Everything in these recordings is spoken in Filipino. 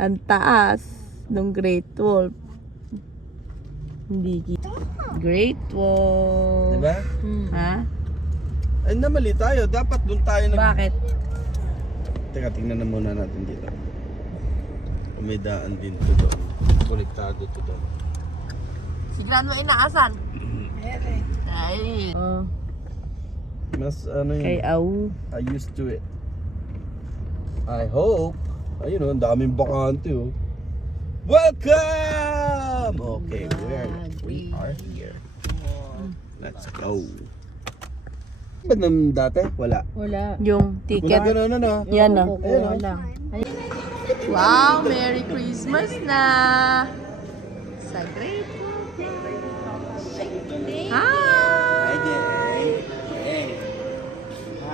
Ang taas ng Great Wall. Hindi kita. Great Wall. Diba? Ha? Ay, namali tayo. Dapat doon tayo Bakit? Teka, tingnan na muna natin dito. Kung may daan din to doon. Konektado to doon. Sigurado mo inaasan? Ay. Oh. Mas ano yun? Kay Au. I used to it. I hope. Ayun oh, ang daming bakante oh. Welcome! Okay, we are here. Let's go. Ba nang dati? Wala. Wala. Yung Wala ticket. ganun ano? Yan na. Kukuha lang. Wow! Merry Christmas na! Sa Great Wall. Hi!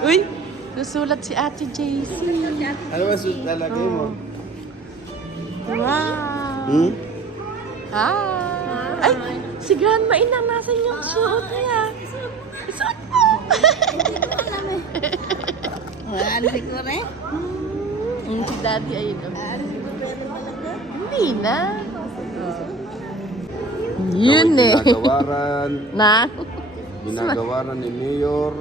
Uy! Nasulat si Ate JC. Ano ba suit lalagay mo? Wow! Hmm? Hi! Ay! Si Grandma Inang nasa yung suot niya. Isuot mo! Ano siguro eh? Si Daddy ayun. Hindi na. Yun Ikaw ay eh. Ginagawaran. Na? Ni Mayor.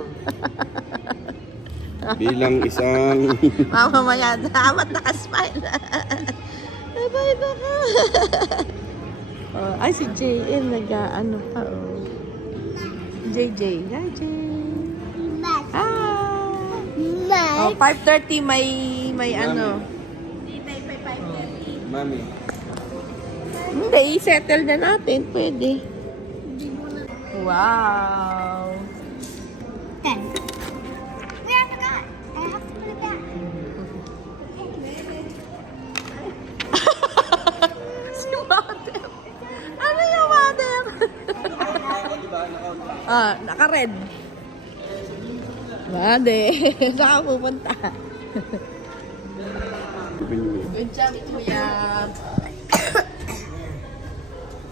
Bilang isang... Mamamaya, dapat nakasmile. Bye na ka. Ay, si JN nag-ano pa. Oh. JJ. Hi, Jay. Hi. Oh, 5:30 may ano. Mami. Hindi, i-settle na natin. Pwede. Wow. 10. Wait, I forgot. I have to put it back. Si Mother. Ano yung Mother? Naka-red. Made. Saan ka pupunta? Good job, Kuya.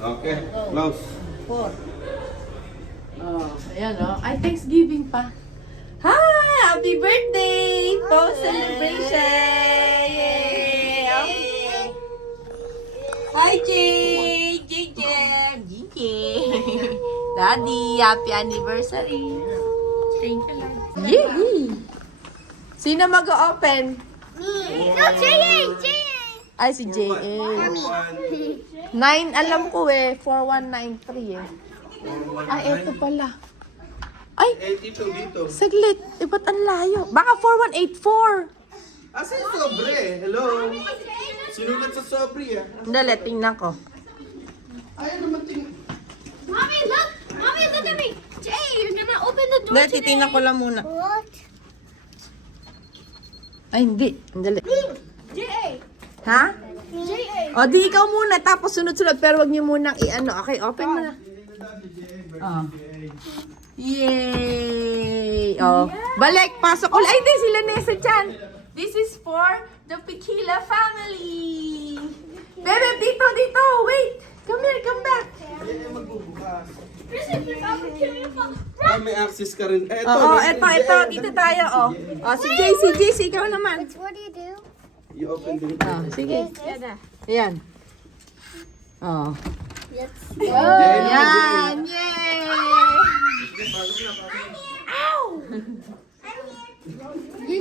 Okay, close. 4. Oh, ayan oh. Ay, Thanksgiving pa. Hi! Happy birthday! Post celebration! Yay! Hi, Jay! Daddy, happy anniversary! Thank you, Lord. Yay! Sino mag-open? Me. No, J.A. Ay, si J.A. 9, alam ko eh. 4193 eh. Ay, eto pala. Ay, 82 dito. saglit. Eh, ba't ang layo? Baka 4184. Asa yung sobre? Hello? Sinulat sa sobre ah. Dali, tingnan ko. Ayaw naman Mommy, look! Mommy, look at me! Jay, you're gonna open the door Dali, titingnan ko lang muna. What? Ay, hindi. Dali. J.A. Ha? J.A. O, di ikaw muna. Tapos sunod-sunod. Pero wag niyo munang i-ano. Okay, open mo na. Oh. Yay! Oh. Balik, pasok ulit. Ay, di sila Nessa dyan. This is for the Piquila family. Bebe, dito. Wait. Come here, come back. Ah, may access ka rin. Eto, Oo, eto. Dito tayo, oh. Oh, si JC, ikaw naman. What do you do? You open the... Oh, sige. Ayan. Oh. Let's Ayan. Yay!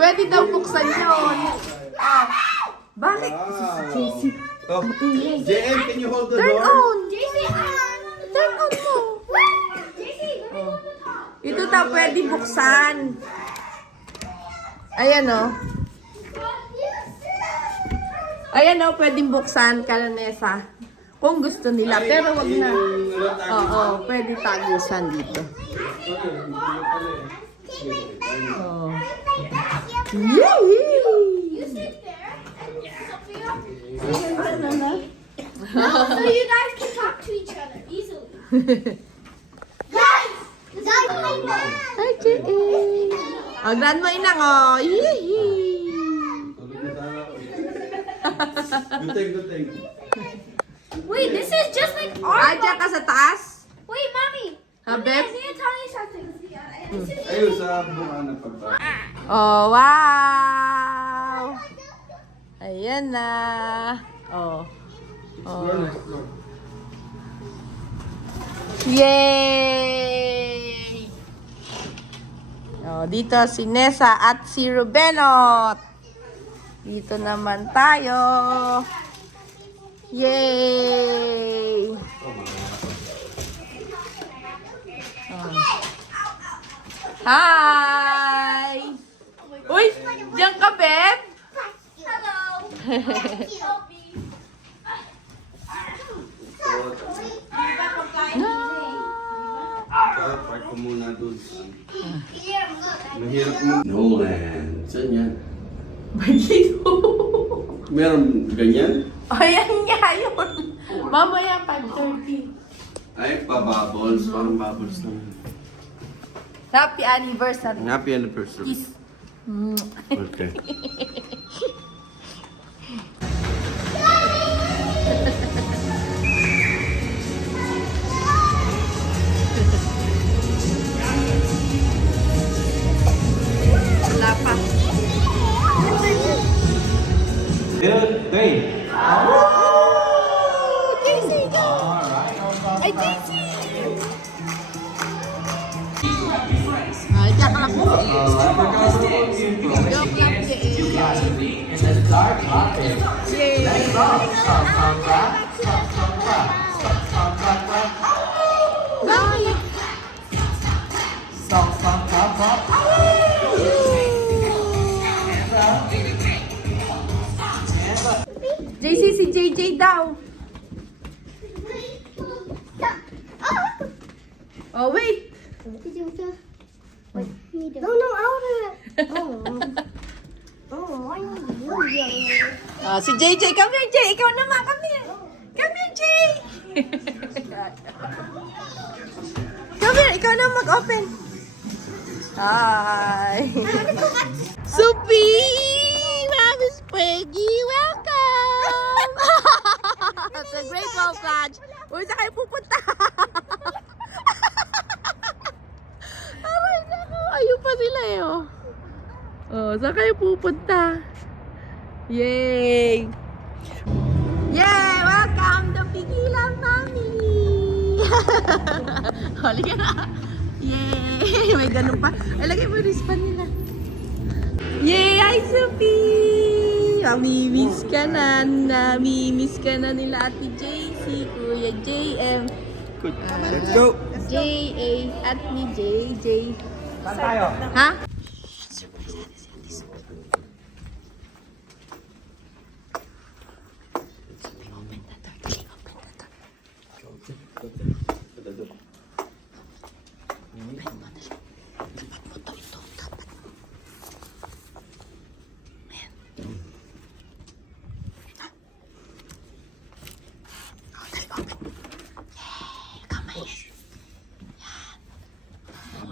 Pwede daw buksan yun. Oh. Bakit? Oh, JM, can you hold the Turn door? on. JC, Turn on mo. JC, let me hold the top. Ito daw pwede buksan. Ayan o. Ayan o, pwedeng buksan, Kalanesa. Kung gusto nila, pero wag na. Oo, pwede tagusan dito. Oh. Yay! You sit there and Sophia. So you guys can talk to each other easily. Guys! Hi, J.A. Oh, grandma inang, oh. Yee! Good thing. Wait, this is just like our. Ay, dyan ka sa taas? Wait, mommy. Ha, Mommy, I Beb? need to tell you something. Ayun, sa bunga ng pagba. Oh, wow! Ayan na. Oh. Oh. Yay! Oh, dito si Nessa at si Rubenot. Dito naman tayo. Yay! Oh. Hi! Uy, diyan ka, Beb? Hello. Park ko muna dun. Mahirap mo. No man. Saan yan? Dito. Meron ganyan? Ayan nga yun. Mamaya 5:30. Ay, pa-bubbles. Parang bubbles lang. Happy anniversary. Happy anniversary. Kiss. Okay. Wala pa. Good, three. Daisy, go! Ay, Daisy! Ay, diyan ka lang po. Joke lang, Jay. In the dark pocket. Yay! Stop, stop, stop, stop, stop, stop, stop, stop, stop, stop, stop. Bakit? Stop, stop, stop, stop. Hands up. Hands up. JC, si JJ daw. Oh, wait. No, no, out of it. Oh, why not you? Ah, si JJ. Come here, Jay. Ikaw naman. Come here. Come here, Jay. Come here. Ikaw na mag-open. Hi. Soupy! Mami's Peggy, welcome! It's a great ball plunge. Uy, saan kayo pupunta? Aray, naku. Ayun pa sila eh, oh. Oh, saan kayo pupunta? Yay! Yay! Welcome to Pigilan Family! Halika na! Yay! May ganun pa. Ay, lagay mo yung wristband nila. Yay! Hi, Sophie! Mamimiss ka na. Namimiss ka na nila Ate JC, Kuya JM. Let's go! JA at ni JJ. Saan tayo? Ha?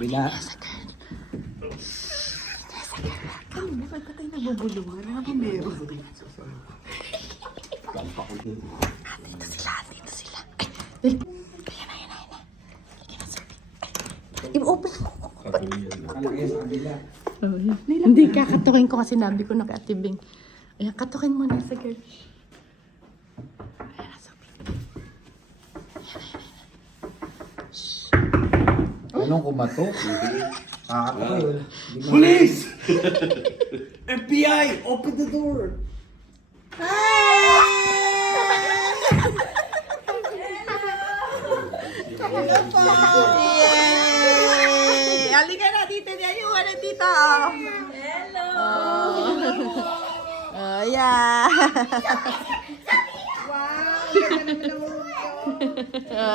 Bila. Dito sila, dito sila. Ay, dali. Ayan na, ayan na, ayan na. Sige na, Sophie. Ay, i-open mo. Kalaki sa kabila. Hindi, kakatukin ko kasi sinabi ko na kay Ate Bing. Ayan, katukin mo na sa girl. Ayan na, Sophie. Anong kumato? Kakatayo. Police! FBI! Open the door! Yay! Halika na dito. Ayun na dito. Hello! Oh, yeah.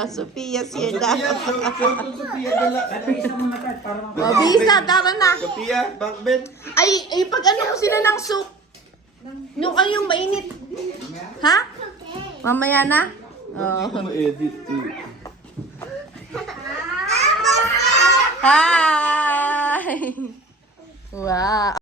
Sophia siya na. Sophia, dala. Oh, bisa, tara na. Sophia, backbed. Ay, pag ano mo sila ng soup. Nung ano yung mainit. Ha? Mamaya na? Oh. Edit too. Hi! Wow!